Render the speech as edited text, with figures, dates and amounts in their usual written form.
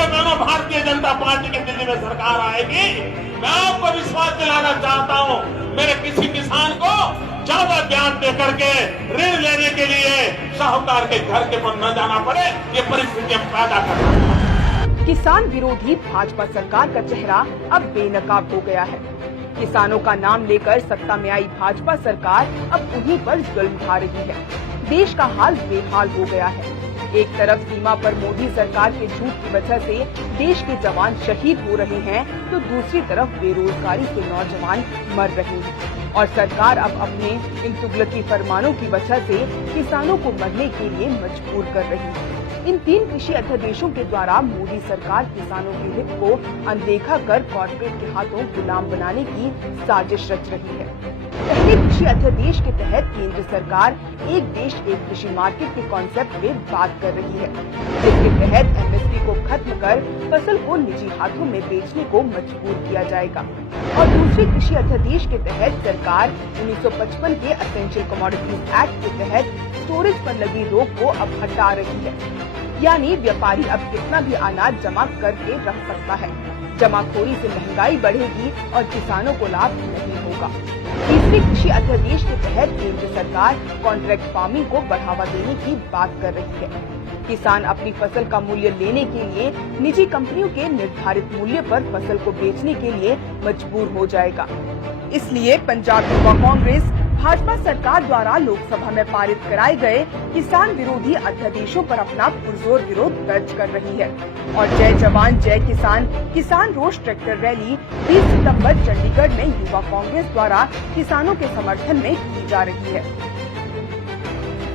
ये दोनों भारतीय जनता पार्टी की दिल्ली में सरकार आएगी, मैं आपको विश्वास दिलाना चाहता हूं, मेरे किसी किसान को ज्यादा ब्याज दे करके ऋण लेने के लिए साहूकार के घर के पर न जाना पड़े, ये परिस्थितियां पैदा करना। किसान विरोधी भाजपा सरकार का चेहरा अब बेनकाब हो गया है। किसानों का नाम लेकर सत्ता में आई भाजपा सरकार अब उन्हीं पर जुल्म ढा रही है। देश का हाल बेहाल हो गया है। एक तरफ सीमा पर मोदी सरकार के झूठ की वजह से देश के जवान शहीद हो रहे हैं, तो दूसरी तरफ बेरोजगारी से नौजवान मर रहे हैं और सरकार अब अपने इन तुगलकी फरमानों की वजह से किसानों को मरने के लिए मजबूर कर रही है। इन 3 कृषि अध्यादेशों के द्वारा मोदी सरकार किसानों के हित को अनदेखा कर कॉर्पोरेट के हाथों गुलाम बनाने की साजिश रच रही है। पहले कृषि अध्यादेश के तहत केंद्र सरकार एक देश एक कृषि मार्केट के कॉन्सेप्ट पे बात कर रही है, जिसके तहत एमएसपी को खत्म कर फसल को निजी हाथों में बेचने को मजबूर किया जाएगा। और दूसरे कृषि अध्यादेश के तहत सरकार 1955 के एसेंशियल कमोडिटीज एक्ट के तहत स्टोरेज पर लगी रोक को अब हटा रही है, यानी व्यापारी अब कितना भी अनाज जमा करके रख सकता है। जमाखोरी से महंगाई बढ़ेगी और किसानों को लाभ नहीं होगा। तीसरे कृषि अध्यादेश के तहत केंद्र सरकार कॉन्ट्रैक्ट फार्मिंग को बढ़ावा देने की बात कर रही है। किसान अपनी फसल का मूल्य लेने के लिए निजी कंपनियों के निर्धारित मूल्य पर फसल को बेचने के लिए मजबूर हो जाएगा। इसलिए पंजाब युवा कांग्रेस भाजपा सरकार द्वारा लोकसभा में पारित कराए गए किसान विरोधी अध्यादेशों पर अपना पुरजोर विरोध दर्ज कर रही है और जय जवान जय किसान किसान रोष ट्रैक्टर रैली 20 सितंबर चंडीगढ़ में युवा कांग्रेस द्वारा किसानों के समर्थन में की जा रही है।